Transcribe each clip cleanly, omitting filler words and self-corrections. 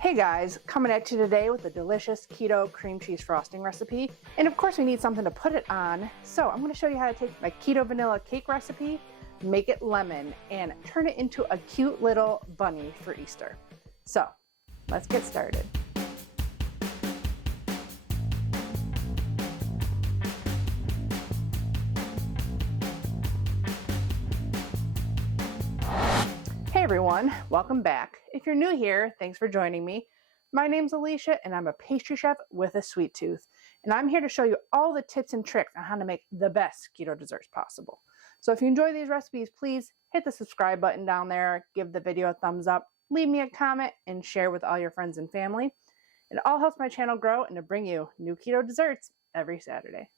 Hey guys, coming at you today with a delicious keto cream cheese frosting recipe. And of course we need something to put it on. So I'm going to show you how to take my keto vanilla cake recipe, make it lemon, and turn it into a cute little bunny for Easter. So let's get started. Hey everyone, welcome back. If you're new here, thanks for joining me. My name's Alycia and I'm a pastry chef with a sweet tooth. And I'm here to show you all the tips and tricks on how to make the best keto desserts possible. So if you enjoy these recipes, please hit the subscribe button down there, give the video a thumbs up, leave me a comment, and share with all your friends and family. It all helps my channel grow and to bring you new keto desserts every Saturday.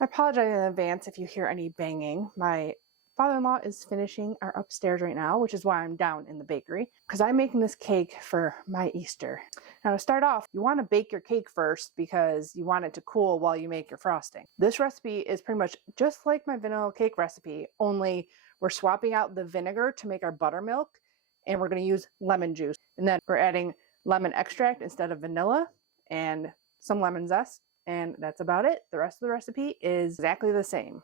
I apologize in advance if you hear any banging. My father-in-law is finishing our upstairs right now, which is why I'm down in the bakery, because I'm making this cake for my Easter. Now to start off, you want to bake your cake first because you want it to cool while you make your frosting. This recipe is pretty much just like my vanilla cake recipe, only we're swapping out the vinegar to make our buttermilk, and we're going to use lemon juice. And then we're adding lemon extract instead of vanilla and some lemon zest, and that's about it. The rest of the recipe is exactly the same.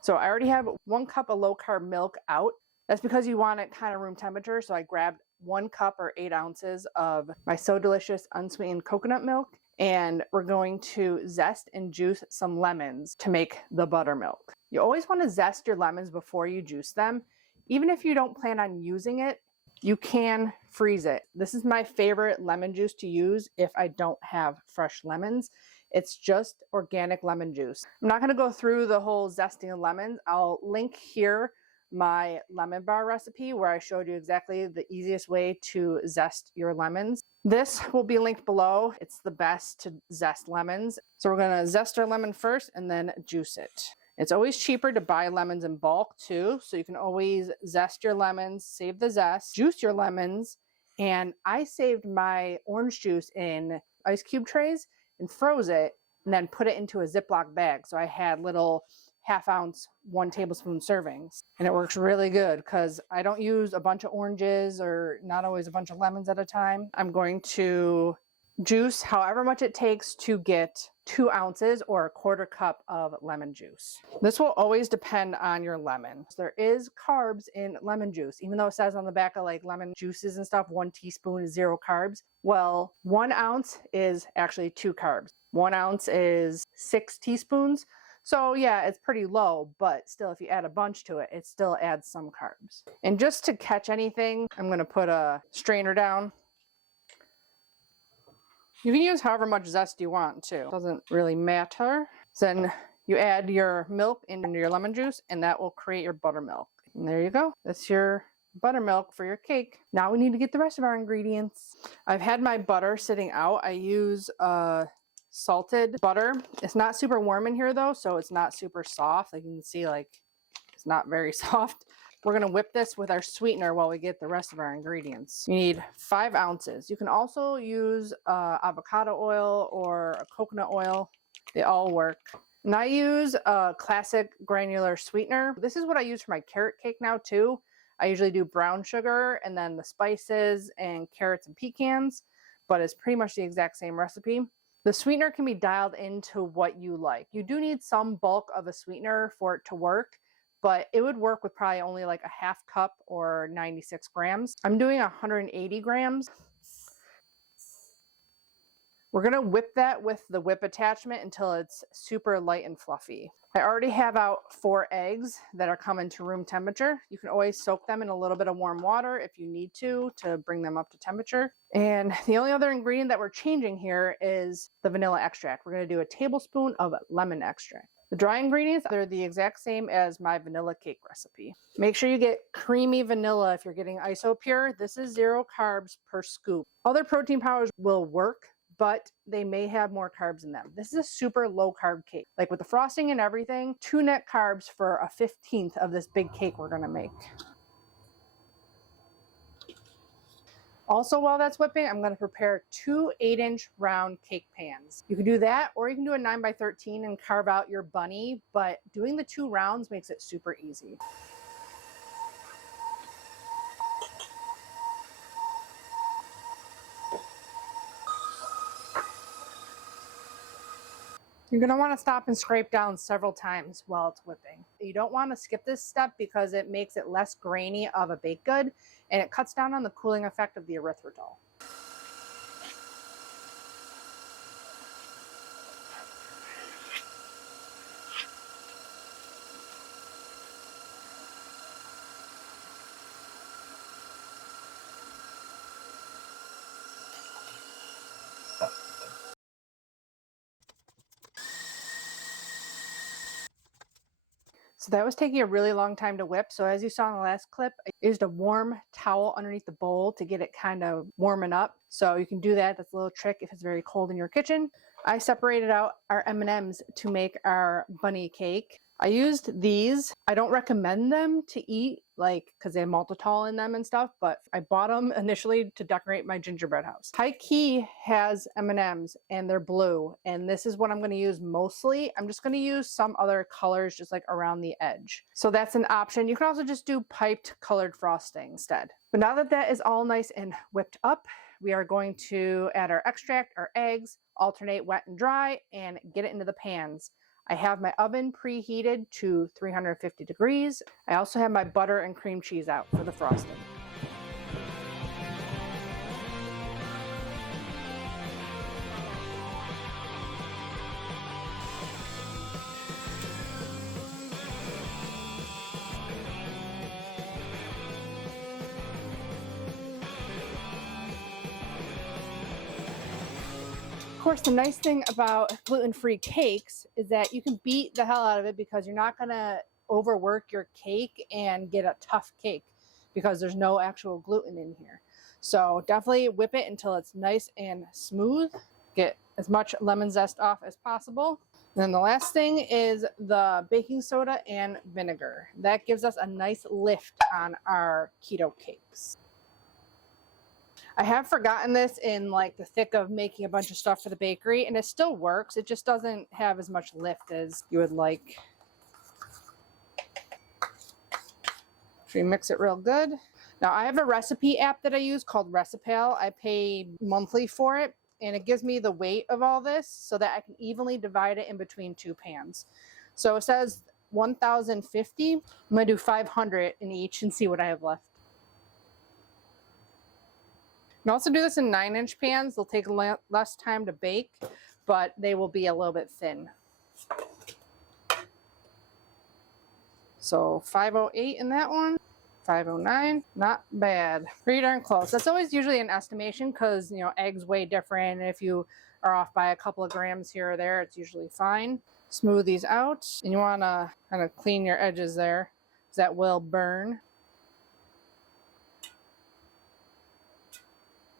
So I already have 1 cup of low carb milk out. That's because you want it kind of room temperature. So I grabbed 1 cup or 8 ounces of my So Delicious unsweetened coconut milk. And we're going to zest and juice some lemons to make the buttermilk. You always want to zest your lemons before you juice them. Even if you don't plan on using it, you can freeze it. This is my favorite lemon juice to use if I don't have fresh lemons. It's just organic lemon juice. I'm not going to go through the whole zesting of lemons. I'll link here my lemon bar recipe where I showed you exactly the easiest way to zest your lemons. This will be linked below. It's the best to zest lemons. So we're going to zest our lemon first and then juice it. It's always cheaper to buy lemons in bulk too, so you can always zest your lemons, save the zest, juice your lemons, and I saved my orange juice in ice cube trays and froze it and then put it into a Ziploc bag. So I had little half-ounce, 1 tablespoon servings, and it works really good because I don't use a bunch of oranges or not always a bunch of lemons at a time. I'm going to juice however much it takes to get 2 ounces or 1/4 cup of lemon juice. This will always depend on your lemon. There is carbs in lemon juice, even though it says on the back of like lemon juices and stuff, 1 teaspoon is 0 carbs. Well, 1 ounce is actually 2 carbs. 1 ounce is 6 teaspoons. So yeah, it's pretty low, but still if you add a bunch to it, it still adds some carbs. And just to catch anything, I'm going to put a strainer down. You can use however much zest you want too. Doesn't really matter. Then you add your milk into your lemon juice and that will create your buttermilk. And there you go. That's your buttermilk for your cake. Now we need to get the rest of our ingredients. I've had my butter sitting out. I use salted butter. It's not super warm in here though, so it's not super soft. Like you can see, like it's not very soft. We're going to whip this with our sweetener while we get the rest of our ingredients. You need 5 ounces. You can also use avocado oil or a coconut oil. They all work. And I use a classic granular sweetener. This is what I use for my carrot cake now too. I usually do brown sugar and then the spices and carrots and pecans, but it's pretty much the exact same recipe. The sweetener can be dialed into what you like. You do need some bulk of a sweetener for it to work, but it would work with probably only like a 1/2 cup or 96 grams. I'm doing 180 grams. We're going to whip that with the whip attachment until it's super light and fluffy. I already have out 4 eggs that are coming to room temperature. You can always soak them in a little bit of warm water if you need to bring them up to temperature. And the only other ingredient that we're changing here is the vanilla extract. We're going to do 1 tablespoon of lemon extract. The dry ingredients, they're the exact same as my vanilla cake recipe. Make sure you get creamy vanilla if you're getting Isopure. This is 0 carbs per scoop. Other protein powders will work, but they may have more carbs in them. This is a super low carb cake. Like with the frosting and everything, 2 net carbs for a 1/15 of this big cake we're gonna make. Also, while that's whipping, I'm going to prepare 2 8-inch round cake pans. You can do that, or you can do a 9x13 and carve out your bunny, but doing the 2 rounds makes it super easy. You're going to want to stop and scrape down several times while it's whipping. You don't want to skip this step because it makes it less grainy of a baked good and it cuts down on the cooling effect of the erythritol. So that was taking a really long time to whip. So as you saw in the last clip, I used a warm towel underneath the bowl to get it kind of warming up. So you can do that. That's a little trick if it's very cold in your kitchen. I separated out our M&Ms to make our bunny cake. I used these. I don't recommend them to eat, like, because they have maltitol in them and stuff, but I bought them initially to decorate my gingerbread house. High Key has M&Ms and they're blue, and this is what I'm going to use mostly. I'm just going to use some other colors just like around the edge. So that's an option. You can also just do piped colored frosting instead. But now that that is all nice and whipped up, we are going to add our extract, our eggs, alternate wet and dry, and get it into the pans. I have my oven preheated to 350 degrees. I also have my butter and cream cheese out for the frosting. Of course, the nice thing about gluten-free cakes is that you can beat the hell out of it because you're not going to overwork your cake and get a tough cake because there's no actual gluten in here. So definitely whip it until it's nice and smooth. Get as much lemon zest off as possible. And then the last thing is the baking soda and vinegar. That gives us a nice lift on our keto cakes. I have forgotten this in like the thick of making a bunch of stuff for the bakery, and it still works. It just doesn't have as much lift as you would like. So you mix it real good. Now I have a recipe app that I use called Recipale. I pay monthly for it, and it gives me the weight of all this so that I can evenly divide it in between two pans. So it says 1,050. I'm gonna do 500 in each and see what I have left. You can also do this in 9-inch pans. They'll take less time to bake, but they will be a little bit thin. So 508 in that one, 509, not bad. Pretty darn close. That's always usually an estimation because, you know, eggs weigh different. And if you are off by a couple of grams here or there, it's usually fine. Smooth these out, and you want to kind of clean your edges there because that will burn.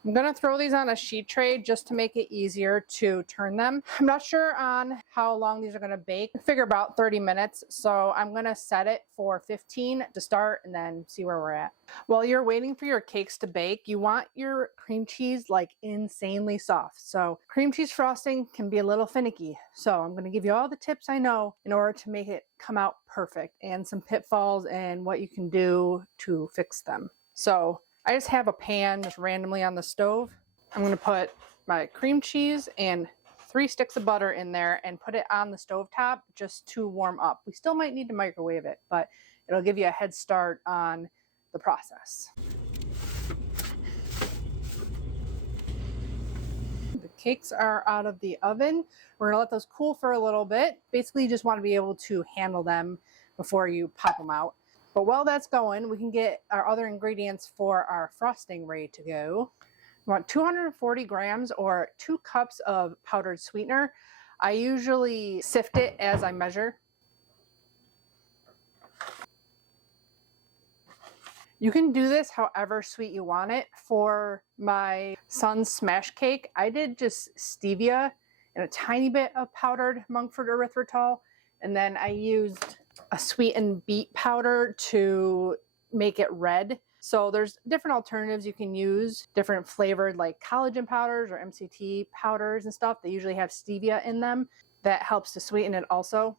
I'm going to throw these on a sheet tray just to make it easier to turn them. I'm not sure on how long these are going to bake. I figure about 30 minutes. So I'm going to set it for 15 to start and then see where we're at. While you're waiting for your cakes to bake, you want your cream cheese like insanely soft. So cream cheese frosting can be a little finicky. So I'm going to give you all the tips I know in order to make it come out perfect and some pitfalls and what you can do to fix them. So I just have a pan just randomly on the stove. I'm going to put my cream cheese and 3 sticks of butter in there and put it on the stovetop just to warm up. We still might need to microwave it, but it'll give you a head start on the process. The cakes are out of the oven. We're going to let those cool for a little bit. Basically, you just want to be able to handle them before you pop them out. But while that's going, we can get our other ingredients for our frosting ready to go. We want 240 grams or 2 cups of powdered sweetener. I usually sift it as I measure. You can do this however sweet you want it. For my son's smash cake, I did just stevia and a tiny bit of powdered Monkford erythritol, and then I used a sweetened beet powder to make it red. So there's different alternatives you can use, different flavored like collagen powders or MCT powders and stuff. They usually have stevia in them. That helps to sweeten it also.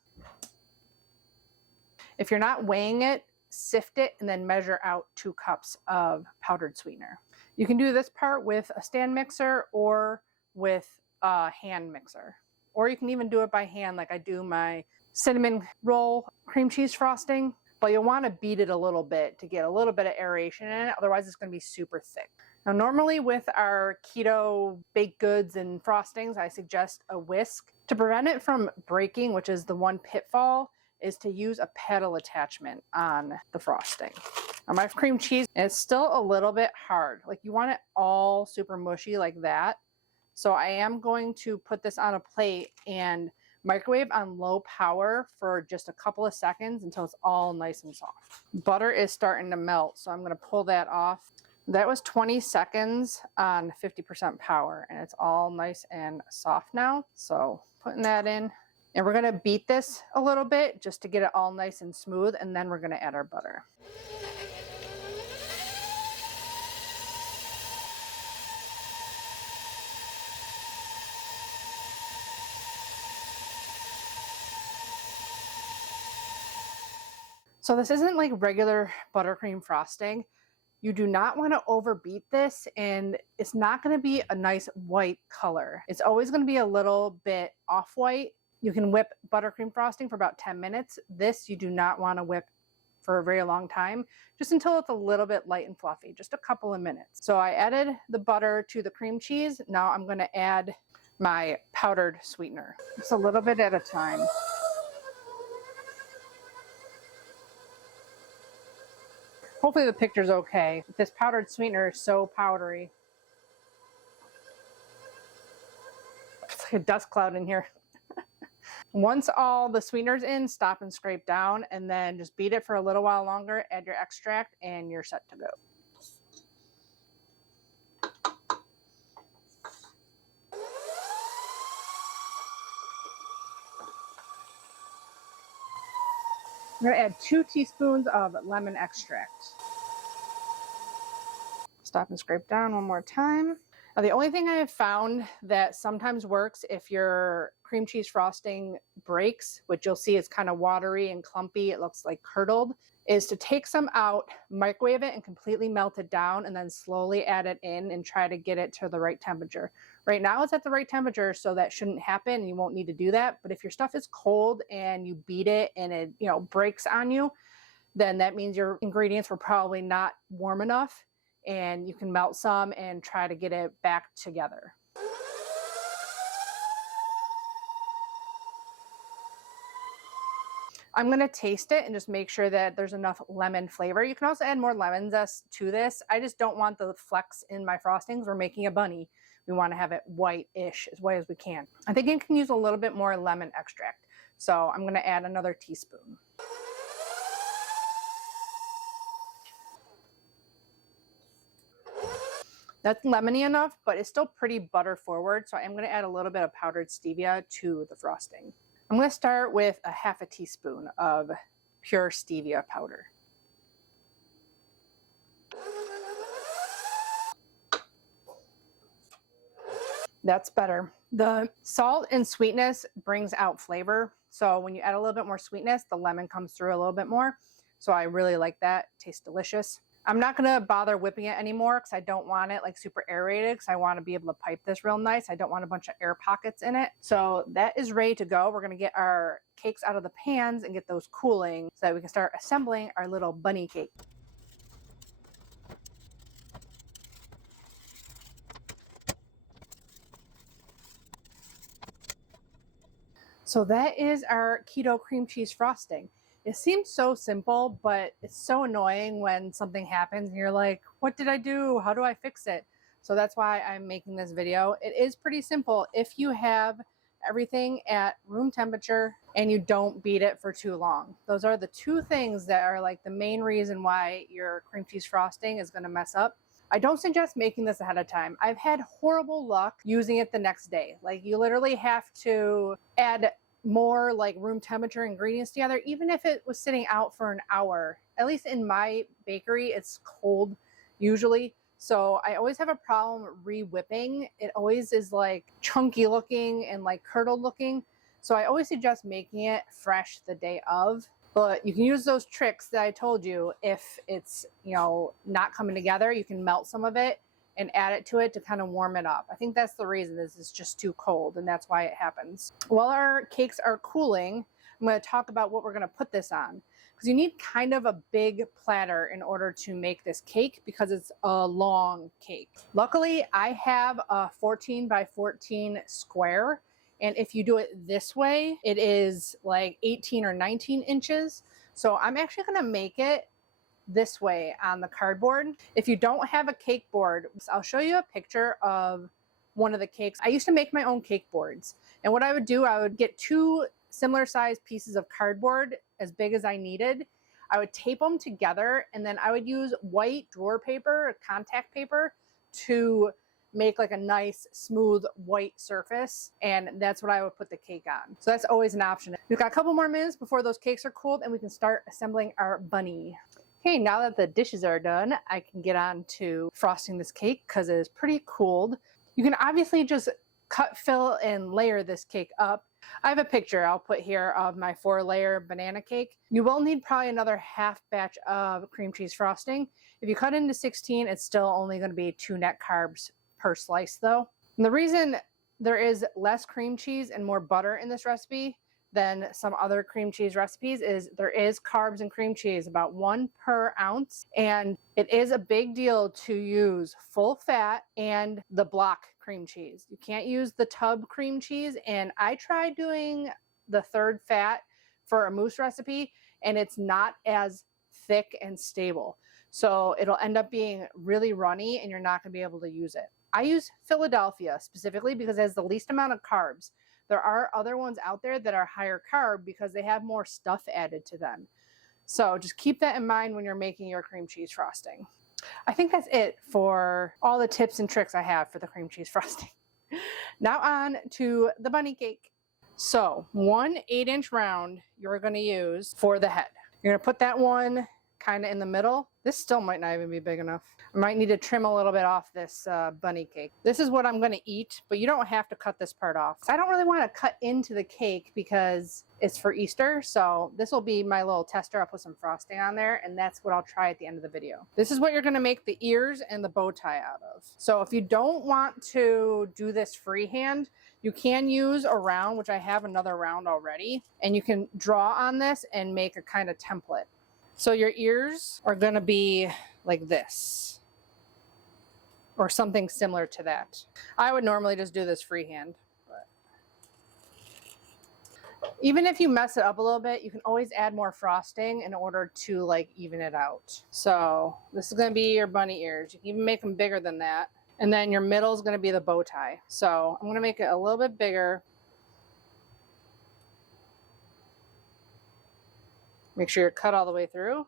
If you're not weighing it, sift it and then measure out 2 cups of powdered sweetener. You can do this part with a stand mixer or with a hand mixer. or you can even do it by hand like I do my cinnamon roll cream cheese frosting. But you'll want to beat it a little bit to get a little bit of aeration in it, otherwise it's going to be super thick. Now normally with our keto baked goods and frostings, I suggest a whisk. To prevent it from breaking, which is the one pitfall, is to use a paddle attachment on the frosting. Now my cream cheese is still a little bit hard. Like you want it all super mushy like that. So I am going to put this on a plate and microwave on low power for just a couple of seconds until it's all nice and soft. Butter is starting to melt, so I'm going to pull that off. That was 20 seconds on 50% power, and it's all nice and soft now. So putting that in, and we're going to beat this a little bit just to get it all nice and smooth, and then we're going to add our butter. So this isn't like regular buttercream frosting. You do not want to overbeat this, and it's not going to be a nice white color. It's always going to be a little bit off-white. You can whip buttercream frosting for about 10 minutes. This you do not want to whip for a very long time, just until it's a little bit light and fluffy, just a couple of minutes. So I added the butter to the cream cheese. Now I'm going to add my powdered sweetener. Just a little bit at a time. Hopefully the picture's okay. This powdered sweetener is so powdery. It's like a dust cloud in here. Once all the sweetener's in, stop and scrape down, and then just beat it for a little while longer, add your extract, and you're set to go. I'm going to add 2 teaspoons of lemon extract. Stop and scrape down one more time. Now, the only thing I have found that sometimes works if your cream cheese frosting breaks, which you'll see is kind of watery and clumpy, it looks like curdled, is to take some out, microwave it, and completely melt it down, and then slowly add it in and try to get it to the right temperature. Right now it's at the right temperature, so that shouldn't happen and you won't need to do that. But if your stuff is cold and you beat it and it, breaks on you, then that means your ingredients were probably not warm enough, and you can melt some and try to get it back together. I'm going to taste it and just make sure that there's enough lemon flavor. You can also add more lemon zest to this. I just don't want the flecks in my frostings. We're making a bunny. We want to have it white-ish, as white as we can. I think you can use a little bit more lemon extract. So I'm going to add another teaspoon. That's lemony enough, but it's still pretty butter forward. So I'm going to add a little bit of powdered stevia to the frosting. I'm going to start with a half a teaspoon of pure stevia powder. That's better. The salt and sweetness brings out flavor. So when you add a little bit more sweetness, the lemon comes through a little bit more. So I really like that. It tastes delicious. I'm not going to bother whipping it anymore because I don't want it like super aerated, because I want to be able to pipe this real nice. I don't want a bunch of air pockets in it. So that is ready to go. We're going to get our cakes out of the pans and get those cooling so that we can start assembling our little bunny cake. So that is our keto cream cheese frosting. It seems so simple, but it's so annoying when something happens and you're like, what did I do? How do I fix it? So that's why I'm making this video. It is pretty simple if you have everything at room temperature and you don't beat it for too long. Those are the 2 things that are like the main reason why your cream cheese frosting is going to mess up. I don't suggest making this ahead of time. I've had horrible luck using it the next day. Like you literally have to add more like room temperature ingredients together, even if it was sitting out for an hour. At least in my bakery, it's cold usually. So I always have a problem re-whipping. It always is like chunky looking and like curdled looking. So I always suggest making it fresh the day of. But you can use those tricks that I told you. If it's, not coming together, you can melt some of it and add it to it to kind of warm it up. I think that's the reason. This is just too cold, and that's why it happens. While our cakes are cooling, I'm going to talk about what we're going to put this on, because you need kind of a big platter in order to make this cake because it's a long cake. Luckily, I have a 14 by 14 square, and if you do it this way, it is like 18 or 19 inches. So I'm actually going to make it this way on the cardboard. If you don't have a cake board, I'll show you a picture of one of the cakes. I used to make my own cake boards, and what I would do, I would get 2 similar sized pieces of cardboard as big as I needed. I would tape them together, and then I would use white drawer paper or contact paper to make like a nice smooth white surface, and that's what I would put the cake on. So that's always an option. We've got a couple more minutes before those cakes are cooled and we can start assembling our bunny. Okay, now that the dishes are done, I can get on to frosting this cake because it is pretty cooled. You can obviously just cut, fill, and layer this cake up. I have a picture I'll put here of my 4-layer banana cake. You will need probably another half batch of cream cheese frosting. If you cut into 16, it's still only going to be 2 net carbs per slice though. And the reason there is less cream cheese and more butter in this recipe than some other cream cheese recipes is there is carbs in cream cheese, about 1 per ounce. And it is a big deal to use full fat and the block cream cheese. You can't use the tub cream cheese. And I tried doing the 3rd fat for a mousse recipe, and it's not as thick and stable. So it'll end up being really runny and you're not going to be able to use it. I use Philadelphia specifically because it has the least amount of carbs. There are other ones out there that are higher carb because they have more stuff added to them. So just keep that in mind when you're making your cream cheese frosting. I think that's it for all the tips and tricks I have for the cream cheese frosting. Now on to the bunny cake. So 1 8-inch round you're going to use for the head. You're going to put that one kind of in the middle. This still might not even be big enough. I might need to trim a little bit off this bunny cake. This is what I'm going to eat, but you don't have to cut this part off. I don't really want to cut into the cake because it's for Easter, so this will be my little tester. I'll put some frosting on there, and that's what I'll try at the end of the video. This is what you're going to make the ears and the bow tie out of. So if you don't want to do this freehand, you can use a round, which I have another round already, and you can draw on this and make a kind of template. So your ears are going to be like this, or something similar to that. I would normally just do this freehand, but even if you mess it up a little bit, you can always add more frosting in order to like even it out. So this is going to be your bunny ears. You can even make them bigger than that. And then your middle is going to be the bow tie. So I'm going to make it a little bit bigger. Make sure you're cut all the way through.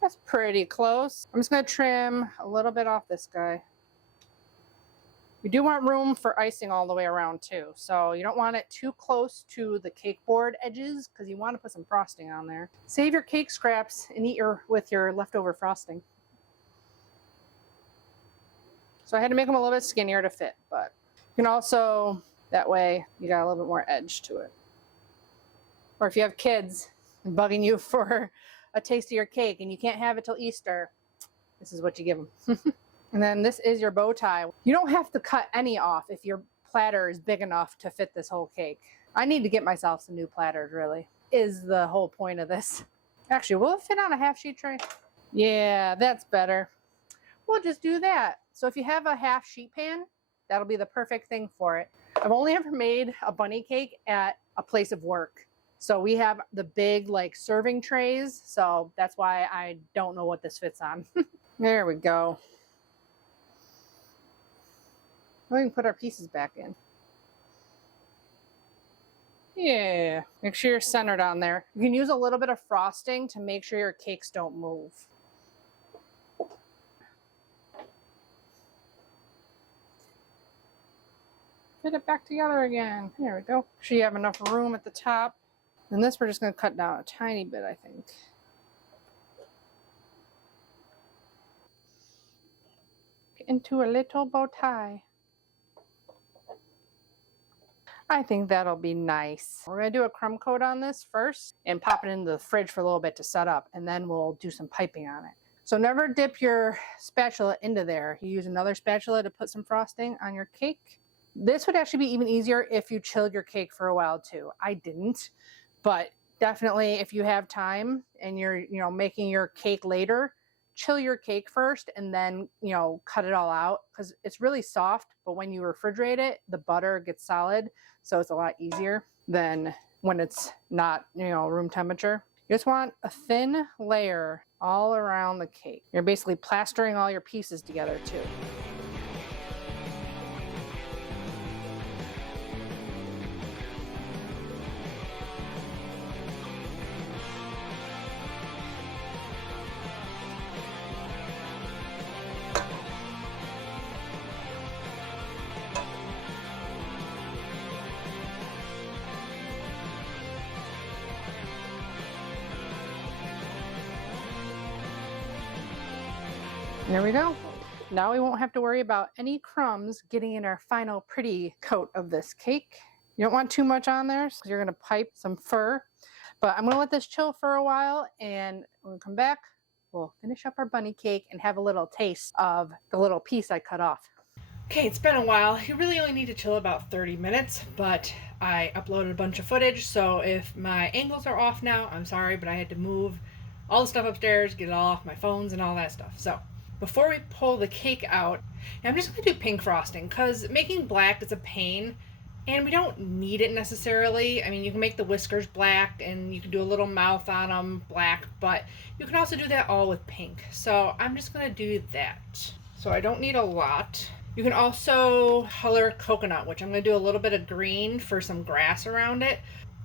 That's pretty close. I'm just going to trim a little bit off this guy. You do want room for icing all the way around too. So you don't want it too close to the cake board edges because you want to put some frosting on there. Save your cake scraps and eat with your leftover frosting. So I had to make them a little bit skinnier to fit, but you can also, that way you got a little bit more edge to it. Or if you have kids bugging you for a taste of your cake and you can't have it till Easter, this is what you give them. And then this is your bow tie. You don't have to cut any off if your platter is big enough to fit this whole cake. I need to get myself some new platters, really, is the whole point of this. Actually, will it fit on a half sheet tray? Yeah, that's better. We'll just do that. So if you have a half sheet pan, that'll be the perfect thing for it. I've only ever made a bunny cake at a place of work. So we have the big like serving trays. So that's why I don't know what this fits on. There we go. We can put our pieces back in. Yeah, make sure you're centered on there. You can use a little bit of frosting to make sure your cakes don't move. Fit it back together again. There we go. Make sure you have enough room at the top. And this we're just going to cut down a tiny bit, I think. Get into a little bow tie. I think that'll be nice. We're gonna do a crumb coat on this first and pop it into the fridge for a little bit to set up, and then we'll do some piping on it. So never dip your spatula into there. You use another spatula to put some frosting on your cake. This would actually be even easier if you chilled your cake for a while too. I didn't, but definitely if you have time and you're, making your cake later, chill your cake first and then, cut it all out, because it's really soft, but when you refrigerate it, the butter gets solid. So it's a lot easier than when it's not, room temperature. You just want a thin layer all around the cake. You're basically plastering all your pieces together too. There we go. Now we won't have to worry about any crumbs getting in our final pretty coat of this cake. You don't want too much on there because you're going to pipe some fur. But I'm going to let this chill for a while, and when we come back, we'll finish up our bunny cake and have a little taste of the little piece I cut off. Okay, it's been a while. You really only need to chill about 30 minutes, but I uploaded a bunch of footage, so if my angles are off now, I'm sorry, but I had to move all the stuff upstairs, get it all off my phones and all that stuff. So before we pull the cake out, I'm just going to do pink frosting because making black is a pain and we don't need it necessarily. I mean, you can make the whiskers black and you can do a little mouth on them black, but you can also do that all with pink. So I'm just going to do that. So I don't need a lot. You can also color coconut, which I'm going to do a little bit of green for some grass around it.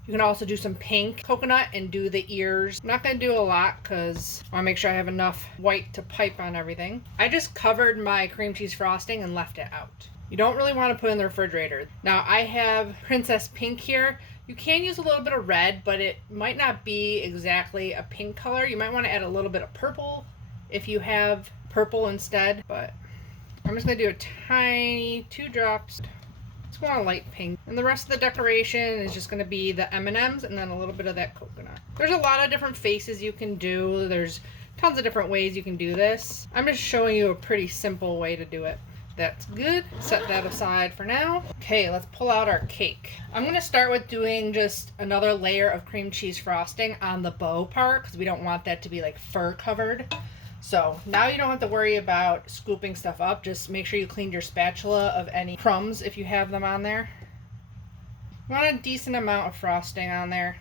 You can also do some pink coconut and do the ears. I'm not going to do a lot because I want to make sure I have enough white to pipe on everything. I just covered my cream cheese frosting and left it out. You don't really want to put it in the refrigerator. Now I have Princess Pink here. You can use a little bit of red, but it might not be exactly a pink color. You might want to add a little bit of purple if you have purple instead. But I'm just going to do a tiny 2 drops. Just want a light pink, and the rest of the decoration is just going to be the M&Ms and then a little bit of that coconut. There's a lot of different faces you can do. There's tons of different ways you can do this. I'm just showing you a pretty simple way to do it. That's good. Set that aside for now. Okay, let's pull out our cake. I'm going to start with doing just another layer of cream cheese frosting on the bow part because we don't want that to be like fur covered. So now you don't have to worry about scooping stuff up. Just make sure you clean your spatula of any crumbs if you have them on there. You want a decent amount of frosting on there,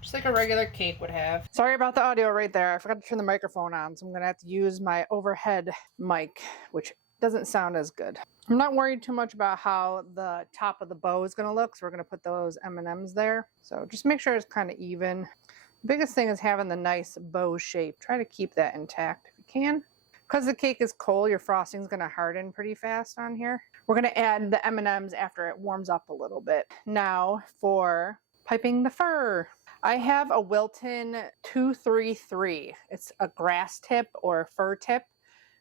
just like a regular cake would have. Sorry about the audio right there. I forgot to turn the microphone on, so I'm going to have to use my overhead mic, which doesn't sound as good. I'm not worried too much about how the top of the bow is going to look, so we're going to put those M&Ms there. So just make sure it's kind of even. The biggest thing is having the nice bow shape. Try to keep that intact if you can. Because the cake is cold, your frosting is going to harden pretty fast on here. We're going to add the M&Ms after it warms up a little bit. Now for piping the fur. I have a Wilton 233. It's a grass tip or fur tip.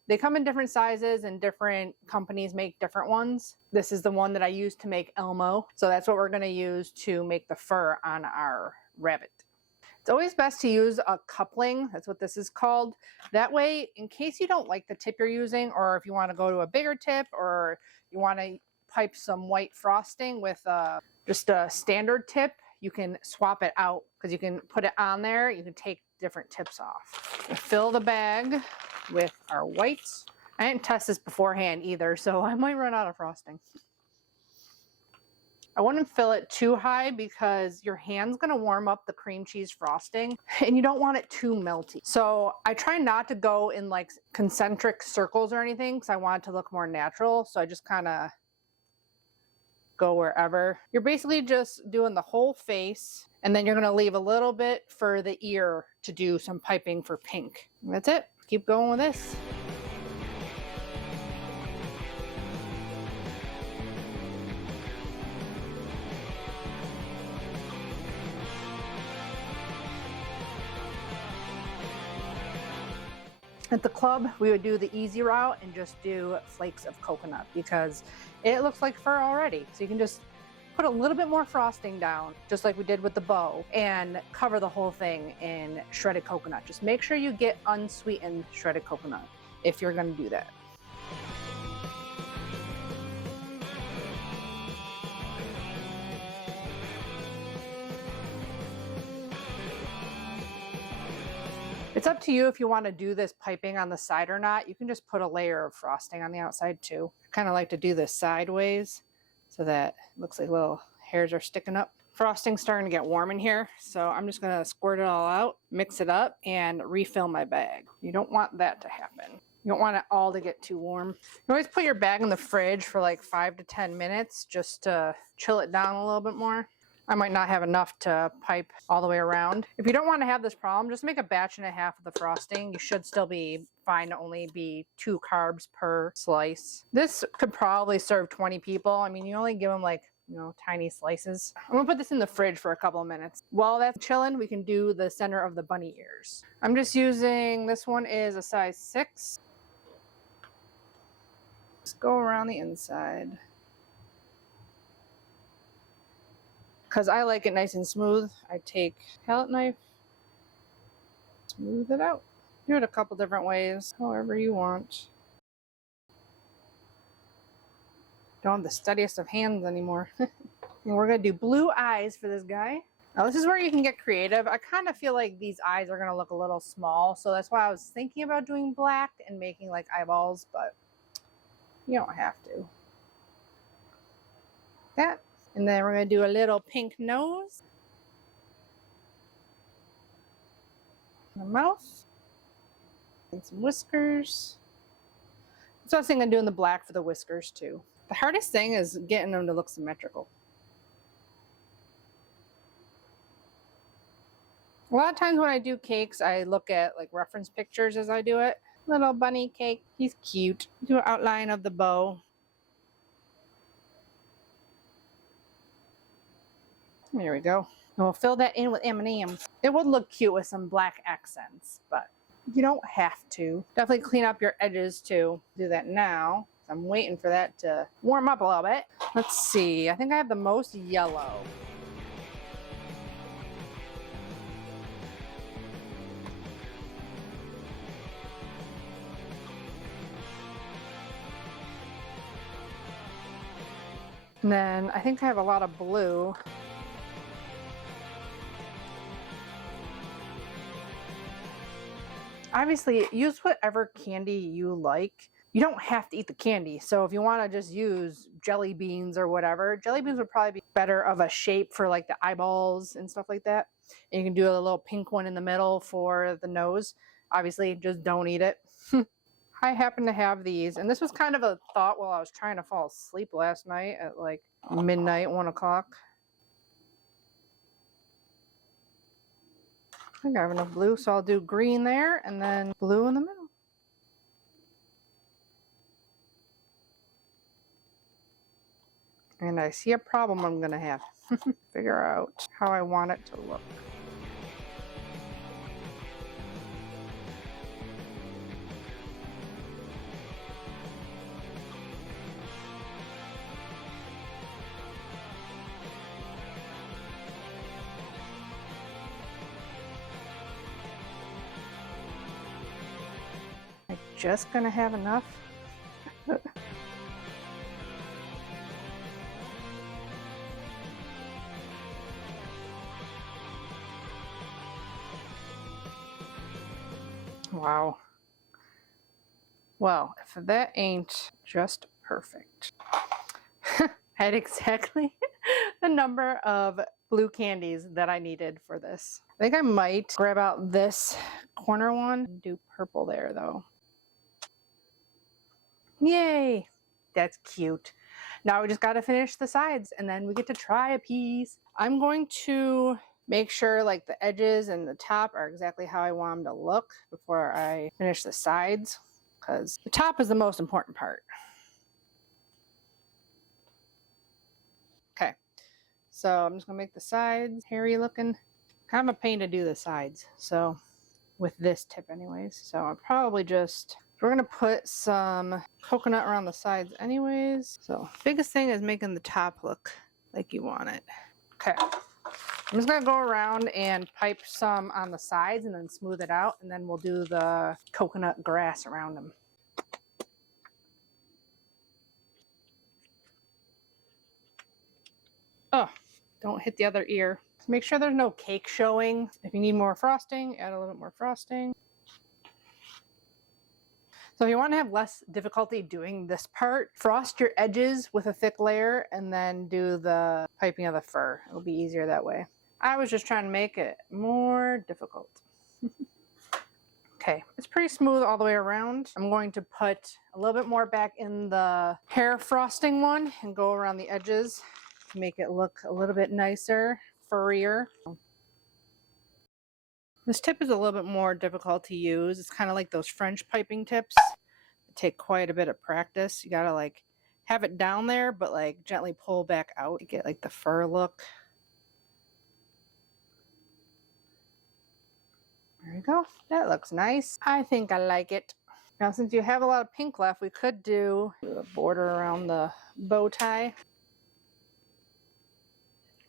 They come in different sizes and different companies make different ones. This is the one that I use to make Elmo. So that's what we're going to use to make the fur on our rabbit. It's always best to use a coupling. That's what this is called. That way, in case you don't like the tip you're using, or if you want to go to a bigger tip, or you want to pipe some white frosting with just a standard tip, you can swap it out because you can put it on there. You can take different tips off. Fill the bag with our whites. I didn't test this beforehand either, so I might run out of frosting. I wouldn't fill it too high because your hand's going to warm up the cream cheese frosting and you don't want it too melty. So I try not to go in like concentric circles or anything because I want it to look more natural. So I just kind of go wherever. You're basically just doing the whole face, and then you're going to leave a little bit for the ear to do some piping for pink. And that's it. Keep going with this. At the club, we would do the easy route and just do flakes of coconut because it looks like fur already. So you can just put a little bit more frosting down, just like we did with the bow, and cover the whole thing in shredded coconut. Just make sure you get unsweetened shredded coconut if you're gonna do that. It's up to you if you want to do this piping on the side or not. You can just put a layer of frosting on the outside too. I kind of like to do this sideways so that it looks like little hairs are sticking up. Frosting's starting to get warm in here, so I'm just going to squirt it all out, mix it up, and refill my bag. You don't want that to happen. You don't want it all to get too warm. You always put your bag in the fridge for like 5 to 10 minutes just to chill it down a little bit more. I might not have enough to pipe all the way around. If you don't want to have this problem, just make a batch and a half of the frosting. You should still be fine to only be 2 carbs per slice. This could probably serve 20 people. I mean, you only give them like, tiny slices. I'm gonna put this in the fridge for a couple of minutes. While that's chilling, we can do the center of the bunny ears. I'm just using, this one is a size 6. Just go around the inside. Because I like it nice and smooth, I take a palette knife, smooth it out. Do it a couple different ways, however you want. Don't have the steadiest of hands anymore. And we're going to do blue eyes for this guy. Now this is where you can get creative. I kind of feel like these eyes are going to look a little small, so that's why I was thinking about doing black and making like eyeballs, but you don't have to. That. And then we're going to do a little pink nose. The mouth. And some whiskers. That's what I was thinking of doing the black for the whiskers too. The hardest thing is getting them to look symmetrical. A lot of times when I do cakes, I look at like reference pictures as I do it. Little bunny cake. He's cute. Do an outline of the bow. There we go. And we'll fill that in with M&Ms. It would look cute with some black accents, but you don't have to. Definitely clean up your edges too. Do that now. I'm waiting for that to warm up a little bit. Let's see. I think I have the most yellow. And then I think I have a lot of blue. Obviously, use whatever candy you like. You don't have to eat the candy. So if you want to just use jelly beans or whatever, jelly beans would probably be better of a shape for like the eyeballs and stuff like that. And you can do a little pink one in the middle for the nose. Obviously, just don't eat it. I happen to have these, and this was kind of a thought while I was trying to fall asleep last night at like midnight, 1 o'clock. I think I have enough blue, so I'll do green there and then blue in the middle. And I see a problem I'm going to have. Figure out how I want it to look. I'm just going to have enough. Wow. Well, if that ain't just perfect. I had exactly the number of blue candies that I needed for this. I think I might grab out this corner one and do purple there though. Yay! That's cute. Now we just got to finish the sides and then we get to try a piece. I'm going to make sure like the edges and the top are exactly how I want them to look before I finish the sides, because the top is the most important part. Okay, so I'm just gonna make the sides hairy looking. Kind of a pain to do the sides, so with this tip anyways. So I'll probably just, we're gonna put some coconut around the sides anyways. So biggest thing is making the top look like you want it. Okay. I'm just gonna go around and pipe some on the sides and then smooth it out, and then we'll do the coconut grass around them. Oh, don't hit the other ear. So make sure there's no cake showing. If you need more frosting, add a little bit more frosting. So if you want to have less difficulty doing this part, frost your edges with a thick layer and then do the piping of the fur. It'll be easier that way. I was just trying to make it more difficult. Okay, it's pretty smooth all the way around. I'm going to put a little bit more back in the hair frosting one and go around the edges to make it look a little bit nicer, furrier. This tip is a little bit more difficult to use. It's kind of like those French piping tips. They take quite a bit of practice. You gotta like have it down there, but like gently pull back out to get like the fur look. There you go. That looks nice. I think I like it. Now, since you have a lot of pink left, we could do a border around the bow tie.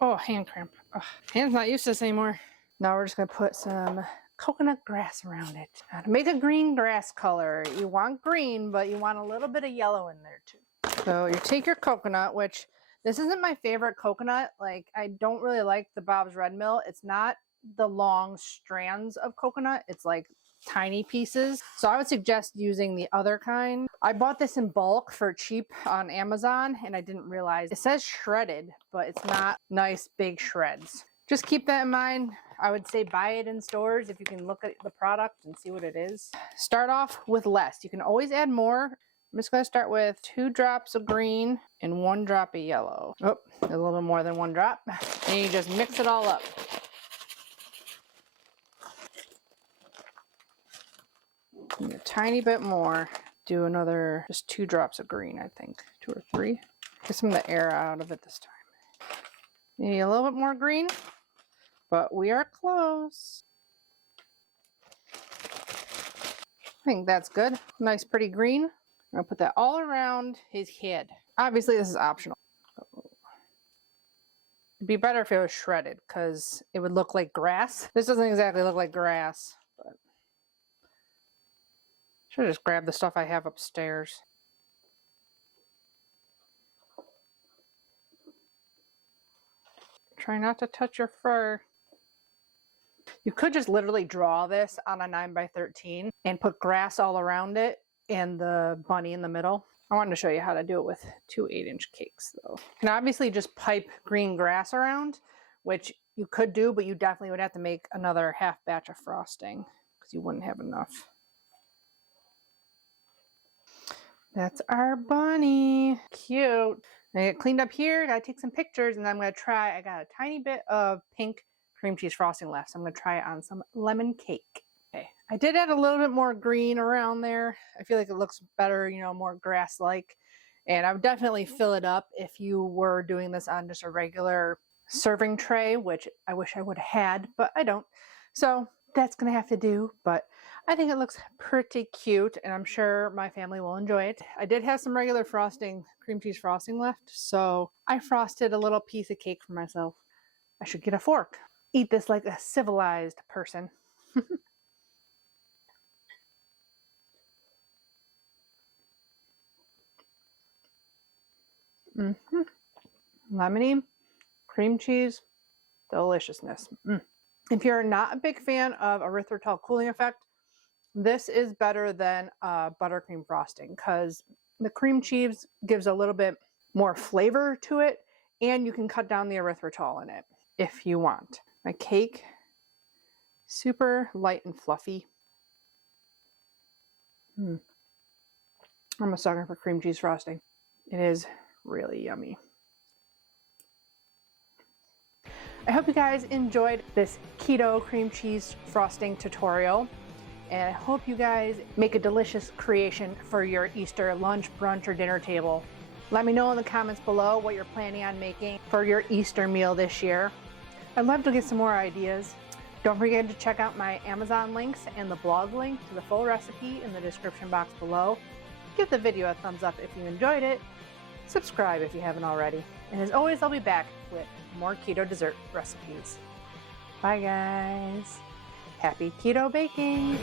Oh, hand cramp. Ugh, hand's not used to this anymore. Now we're just going to put some coconut grass around it. Now, to make a green grass color, you want green, but you want a little bit of yellow in there too. So you take your coconut, which this isn't my favorite coconut. Like, I don't really like the Bob's Red Mill. It's not the long strands of coconut. It's like tiny pieces. So I would suggest using the other kind. I bought this in bulk for cheap on Amazon and I didn't realize it says shredded, but it's not nice big shreds. Just keep that in mind. I would say buy it in stores if you can look at the product and see what it is. Start off with less. You can always add more. I'm just going to start with 2 drops of green and 1 drop of yellow. Oh, a little bit more than 1 drop. And you just mix it all up. And a tiny bit more. Do another, just 2 drops of green, I think. 2 or 3. Get some of the air out of it this time. Maybe a little bit more green, but we are close. I think that's good. Nice, pretty green. I'm going to put that all around his head. Obviously, this is optional. It'd be better if it was shredded because it would look like grass. This doesn't exactly look like grass, but should have just grabbed the stuff I have upstairs. Try not to touch your fur. You could just literally draw this on a 9x13 and put grass all around it and the bunny in the middle. I wanted to show you how to do it with 2 8-inch cakes though. You can obviously just pipe green grass around, which you could do, but you definitely would have to make another half batch of frosting because you wouldn't have enough. That's our bunny. Cute. I get cleaned up here. Gotta take some pictures and I'm gonna try. I got a tiny bit of pink cream cheese frosting left, so I'm gonna try it on some lemon cake. Okay. I did add a little bit more green around there. I feel like it looks better, you know, more grass-like. And I would definitely fill it up if you were doing this on just a regular serving tray, which I wish I would have had, but I don't. So that's gonna have to do, but I think it looks pretty cute and I'm sure my family will enjoy it. I did have some regular frosting, cream cheese frosting left, so I frosted a little piece of cake for myself. I should get a fork. Eat this like a civilized person. Lemony, cream cheese, deliciousness. If you're not a big fan of erythritol cooling effect, this is better than buttercream frosting because the cream cheese gives a little bit more flavor to it and you can cut down the erythritol in it if you want. My cake, super light and fluffy. I'm a sucker for cream cheese frosting. It is really yummy. I hope you guys enjoyed this keto cream cheese frosting tutorial. And I hope you guys make a delicious creation for your Easter lunch, brunch, or dinner table. Let me know in the comments below what you're planning on making for your Easter meal this year. I'd love to get some more ideas. Don't forget to check out my Amazon links and the blog link to the full recipe in the description box below. Give the video a thumbs up if you enjoyed it. Subscribe if you haven't already. And as always, I'll be back with more keto dessert recipes. Bye guys. Happy keto baking.